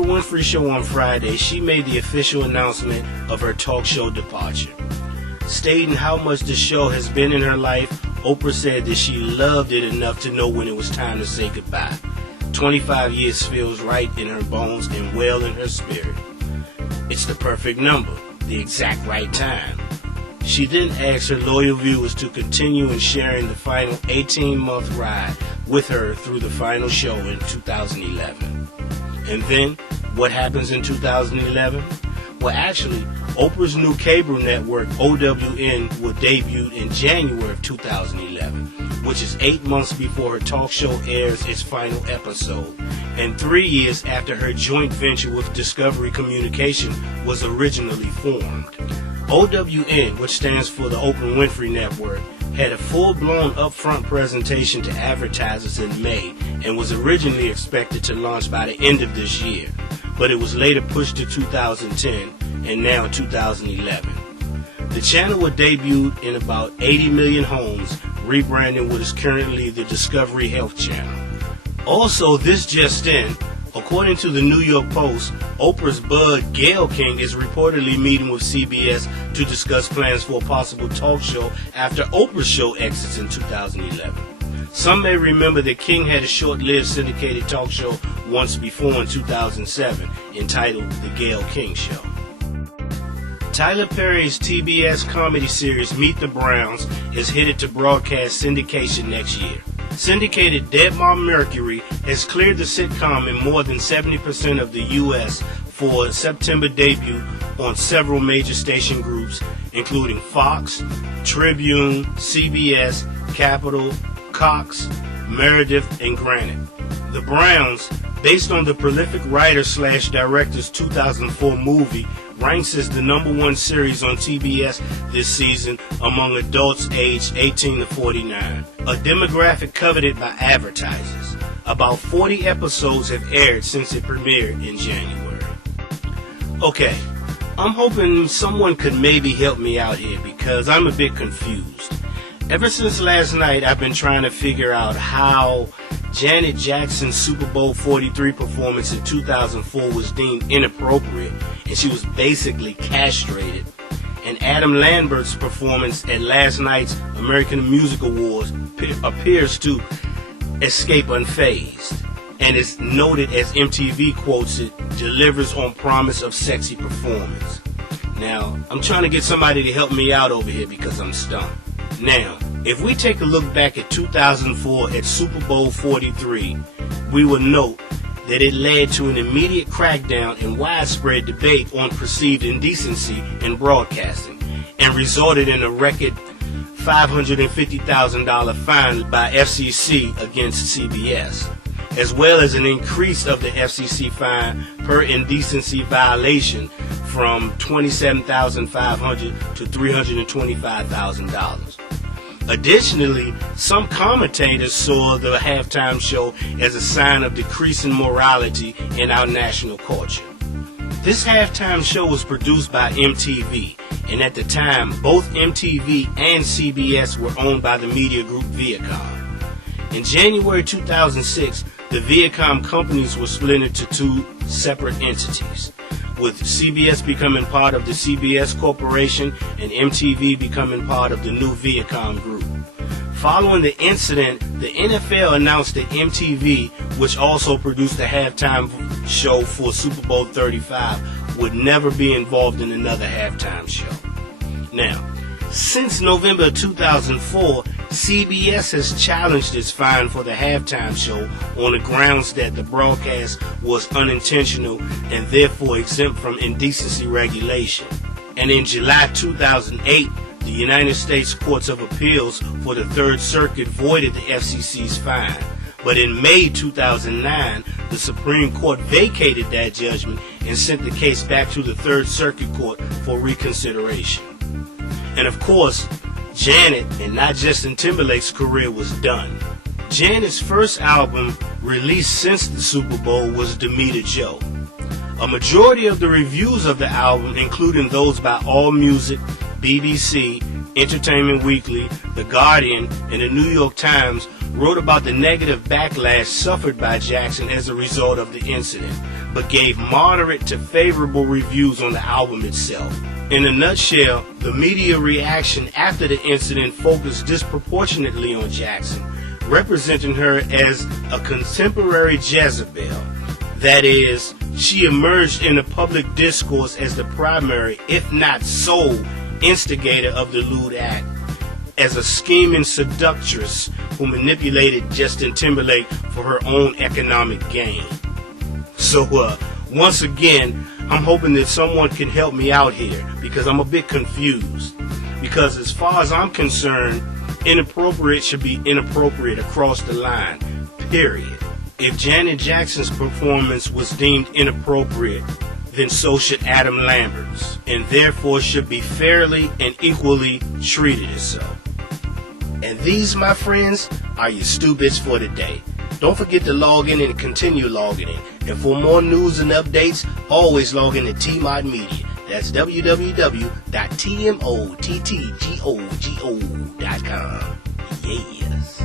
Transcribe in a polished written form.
Oprah Winfrey Show on Friday, she made the official announcement of her talk show departure. Stating how much the show has been in her life, Oprah said that she loved it enough to know when it was time to say goodbye. 25 years feels right in her bones and well in her spirit. It's the perfect number, the exact right time. She then asked her loyal viewers to continue in sharing the final 18-month ride with her through the final show in 2011. And then, what happens in 2011? Well, actually, Oprah's new cable network, OWN, will debut in January of 2011, which is 8 months before her talk show airs its final episode, and 3 years after her joint venture with Discovery Communication was originally formed. OWN, which stands for the Oprah Winfrey Network, had a full-blown upfront presentation to advertisers in May and was originally expected to launch by the end of this year, but it was later pushed to 2010 and now 2011. The channel will debut in about 80 million homes, rebranding what is currently the Discovery Health Channel. Also, this just in, according to the New York Post, Oprah's bud Gayle King is reportedly meeting with CBS to discuss plans for a possible talk show after Oprah's show exits in 2011. Some may remember that King had a short-lived syndicated talk show once before in 2007 entitled The Gayle King Show. Tyler Perry's TBS comedy series Meet the Browns is headed to broadcast syndication next year. Syndicated Deadmau Mercury has cleared the sitcom in more than 70% of the U.S. for a September debut on several major station groups, including Fox, Tribune, CBS, Capitol, Cox, Meredith, and Granite. The Browns, based on the prolific writer/director's 2004 movie, ranks as the #1 series on TBS this season among adults aged 18 to 49, a demographic coveted by advertisers. About 40 episodes have aired since it premiered in January. Okay, I'm hoping someone could maybe help me out here because I'm a bit confused. Ever since last night, I've been trying to figure out how Janet Jackson's Super Bowl 43 performance in 2004 was deemed inappropriate and she was basically castrated, and Adam Lambert's performance at last night's American Music Awards appears to escape unfazed and is noted, as MTV quotes it, delivers on promise of sexy performance. Now, I'm trying to get somebody to help me out over here because I'm stumped. Now, if we take a look back at 2004 at Super Bowl 43, we will note that it led to an immediate crackdown and widespread debate on perceived indecency in broadcasting and resulted in a record $550,000 fine by FCC against CBS, as well as an increase of the FCC fine per indecency violation from $27,500 to $325,000. Additionally, some commentators saw the halftime show as a sign of decreasing morality in our national culture. This halftime show was produced by MTV, and at the time, both MTV and CBS were owned by the media group Viacom. In January 2006, the Viacom companies were split into two separate entities, with CBS becoming part of the CBS Corporation and MTV becoming part of the new Viacom group. Following the incident, the NFL announced that MTV, which also produced the halftime show for Super Bowl 35, would never be involved in another halftime show. Now, since November 2004, CBS has challenged its fine for the halftime show on the grounds that the broadcast was unintentional and therefore exempt from indecency regulation. And in July 2008, the United States Courts of Appeals for the Third Circuit voided the FCC's fine. But in May 2009, the Supreme Court vacated that judgment and sent the case back to the Third Circuit Court for reconsideration. And of course, Janet and not Justin Timberlake's career was done. Janet's first album released since the Super Bowl was Demeter Joe. A majority of the reviews of the album, including those by AllMusic, BBC, Entertainment Weekly, The Guardian, and the New York Times wrote about the negative backlash suffered by Jackson as a result of the incident, but gave moderate to favorable reviews on the album itself. In a nutshell, the media reaction after the incident focused disproportionately on Jackson, representing her as a contemporary Jezebel. That is, she emerged in the public discourse as the primary, if not sole, instigator of the lewd act, as a scheming seductress who manipulated Justin Timberlake for her own economic gain. So, once again, I'm hoping that someone can help me out here because I'm a bit confused. Because as far as I'm concerned, inappropriate should be inappropriate across the line, period. If Janet Jackson's performance was deemed inappropriate, then so should Adam Lambert's, and therefore should be fairly and equally treated as so. And these, my friends, are your stupids for today. Don't forget to log in and continue logging in. And for more news and updates, always log in to TMOD Media. That's www.tmottgogo.com. Yes.